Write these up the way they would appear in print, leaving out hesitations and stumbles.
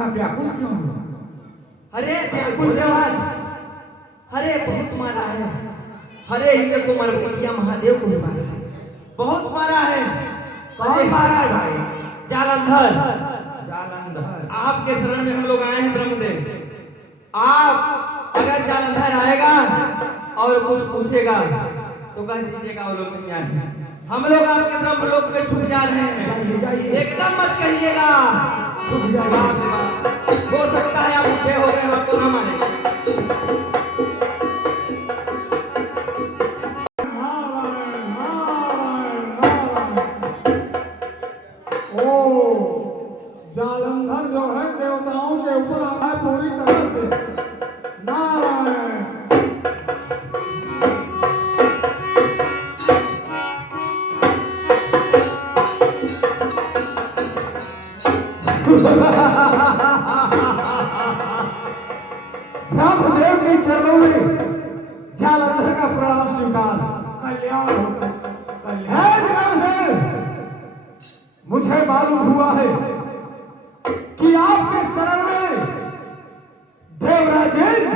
इतना व्याकुल क्यों हो? अरे व्याकुल देवाज, अरे बहुत मारा है। अरे इंद्र को मर किया, महादेव को भी मारा है, बहुत मारा है। कौन मारा है भाई? जालंधर। जालंधर। आपके शरण में हम लोग आए हैं ब्रह्मदेव। आप अगर जालंधर आएगा और कुछ पूछेगा तो कह दीजिएगा वो लोग नहीं आए, हम लोग आपके ब्रह्मलोक में छुप जा रहे हैं। एकदम मत कहिएगा, छुप जाएगा। हो सकता है आप उठे हो गए, आपको ना माने। जालंधर जो है देवताओं के ऊपर आ है पूरी तरह से। नारायण ब्रह्मदेव के चरणों में जालंधर का प्रणाम स्वीकार। कल्याण हो, कल्याण। मुझे मालूम हुआ है कि आपके शरण में देवराजेंद्र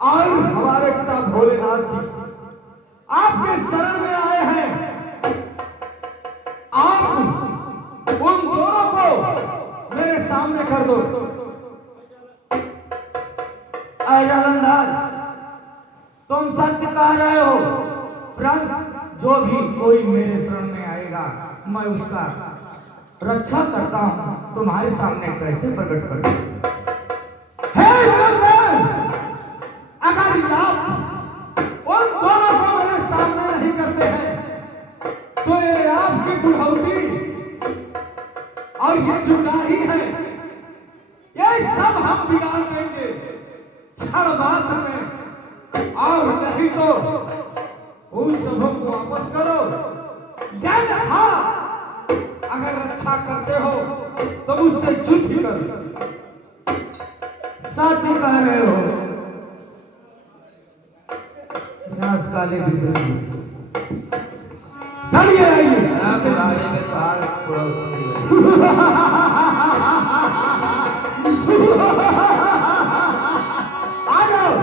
और हमारे पिता भोलेनाथ जी आपके शरण में आए हैं। आप उन दोनों को मेरे सामने कर दो। जालंधर, तुम सत्य कह रहे हो। परंतु जो भी कोई मेरे शरण में आएगा मैं उसका रक्षा करता हूं। तुम्हारे सामने कैसे प्रकट करूं? हे जालंधर, अगर आप उन दोनों को मेरे सामने नहीं करते हैं तो ये आपकी बुढ़ौती और ये जो दाढ़ी है ये सब हम बिगाड़ देंगे क्षण मात्र में। और नहीं तो उस सबों को वापस करो, या अगर रक्षा करते हो तो मुझसे युद्ध करो। सत्य कह रहे हो। विनाश काले विपरीत। चलिए आइए। आ जाओ।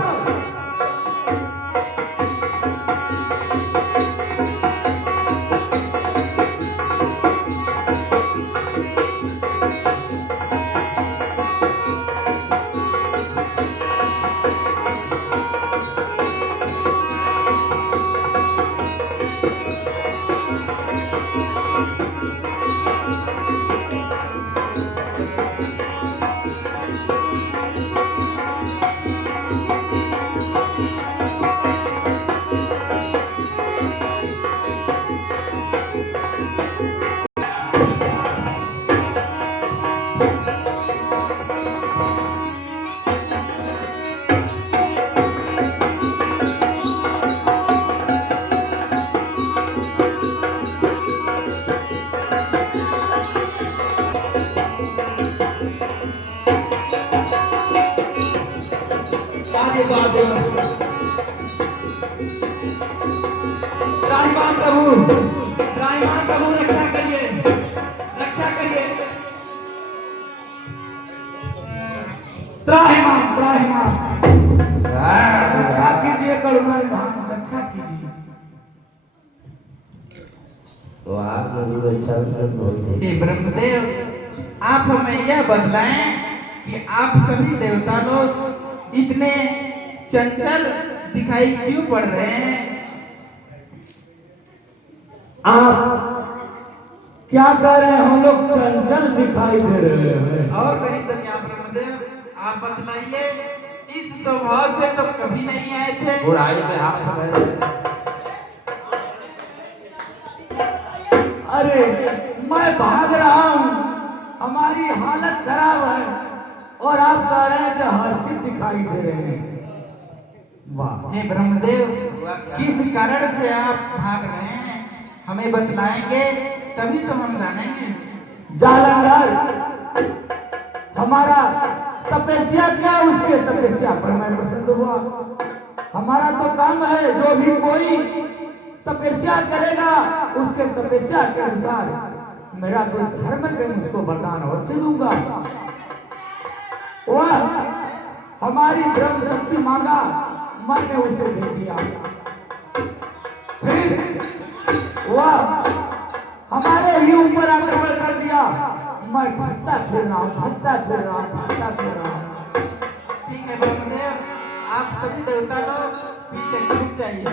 त्राहिमाम प्रभु, त्राहिमाम प्रभु, रक्षा करिए, रक्षा करिए। त्राहिमाम, त्राहिमाम, रक्षा कीजिए, करुणा निधान, रक्षा कीजिए। तो आप जरूर अच्छा हे ब्रह्मदेव, आप हमें यह बतलाएं कि आप सभी देवता लोग इतने चंचल दिखाई क्यों पड़ रहे हैं? आप क्या कह रहे हैं? हम लोग चंचल दिखाई दे रहे हैं। और नहीं तो क्या ब्रह्मदेव, आप बतलाइए। इस स्वभाव से तो कभी नहीं आए थे। बुराई पे हाथ लगाए। अरे मैं भाग रहा हूँ, हमारी हालत खराब है और आप कह रहे हैं कि हर्षित दिखाई दे रहे हैं। वाह। हे ब्रह्मदेव, किस कारण से आप भाग रहे हैं हमें बतलाएंगे, तभी तो हम जानेंगे। जालंधर, हमारा तपस्या क्या, उसके तपस्या पर मैं प्रसन्न हुआ। हमारा तो काम है, जो भी कोई तपस्या करेगा उसके तपस्या के अनुसार मेरा तो धर्म के मुझको वरदान अवश्य दूंगा। वह हमारी ब्रह्म शक्ति मांगा, मैंने उसे दे दिया। फिर वह हमारे ही ऊपर आक्रमण कर दिया। मैं भटकता फिर रहा हूँ, भटकता फिर रहा हूँ, भटकता फिर रहा हूँ। ठीक है ब्रह्मदेव, आप सभी देवता लोग पीछे छूट जाइए।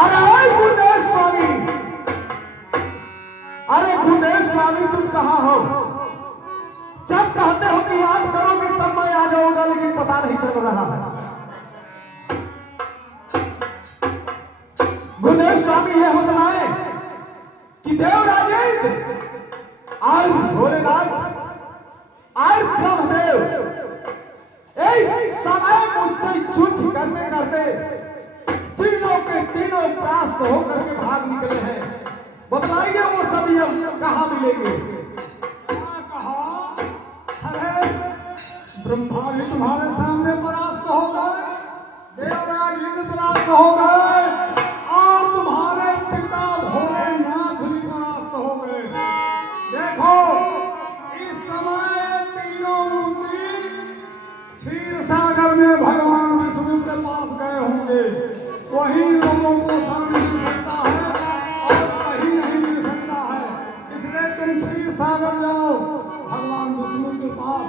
अरे गुरुदेव स्वामी, अरे गुरुदेव स्वामी तुम कहाँ हो? जब कहते हो कि याद करोगे तब मैं आ जाऊंगा, लेकिन पता नहीं चल रहा है। गुरुदेव स्वामी यह बतलाए कि देवराजेंद्र और भोलेनाथ और ब्रह्मदेव इस समय मुझसे युद्ध करते करते तीनों के तीनों परास्त होकर के भाग निकले हैं। बतलाइए वो सभी अब कहाँ मिलेंगे? अरे ब्रह्मा भी तुम्हारे सामने परास्त हो गए, देवराज इंद्र परास्त हो गए, और तुम्हारे पिता भोलेनाथ भी परास्त हो गए। देखो इस समय तीनों मूर्ति क्षीर सागर में भगवान विष्णु के पास गए होंगे। वही लोगों को शरण मिल सकता है और कहीं नहीं मिल सकता है। इसलिए तुम क्षीर सागर जाओ भगवान विष्णु के पास,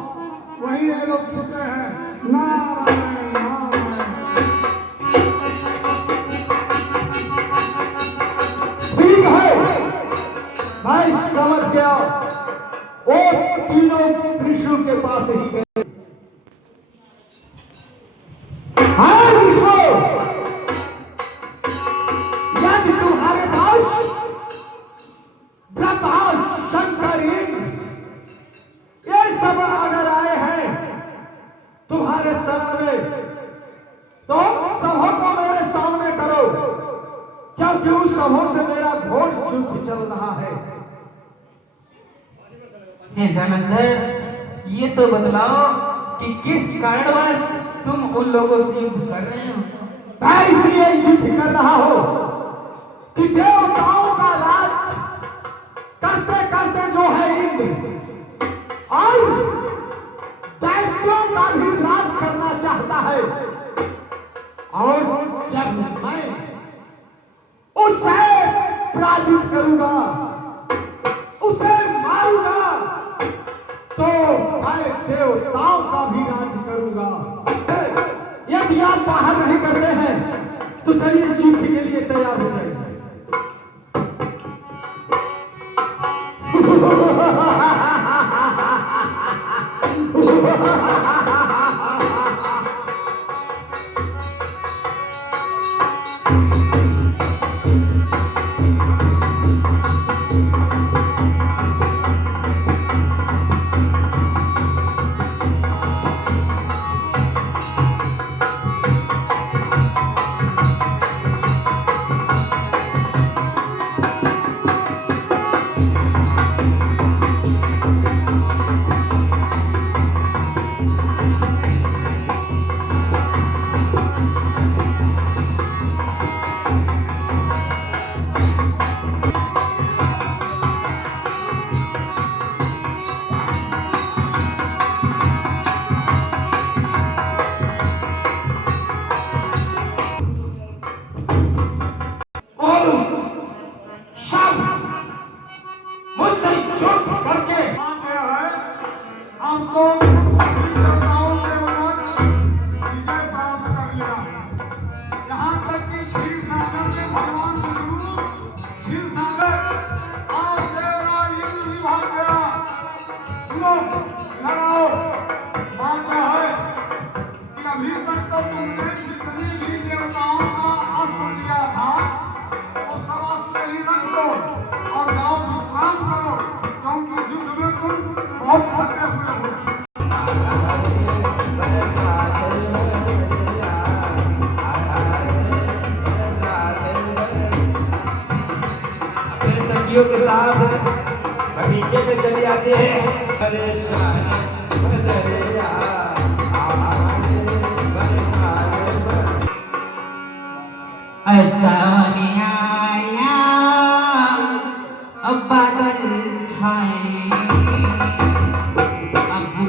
वही ये लोग छुपे हैं। नारायण नारायण। ठीक है, मैं समझ गया। वो तीनों कृष्ण के पास ही गए। हाँ विष्णु, यदि तुम्हारे पास ब्रह्मा शंकर इंद्र ये सब अगर आए हैं तुम्हारे शरण में, तो सबों को मेरे सामने करो, क्योंकि उस सबों से मेरा घोर युद्ध चल रहा है। हे जालंधर, ये तो बतलाओ कि किस कारणवश तुम उन लोगों से युद्ध कर रहे हो? मैं इसलिए युद्ध कर रहा हूं कि देवताओं का राज करते करते जो है इंद्र, और दैत्यों का भी राज करना चाहता है। और जब मैं उसे पराजित करूंगा, उसे मारूंगा, तो मैं देवताओं का भी राज करूंगा। यदि आप बाहर नहीं करते हैं तो चलिए युद्ध के लिए तैयार हो जाइए। लड़कियों के साथ बगीचे में चले आते हैं। परेशान बदरिया, आज परेशान ऐसा नहीं आया अब बादल छाए, अब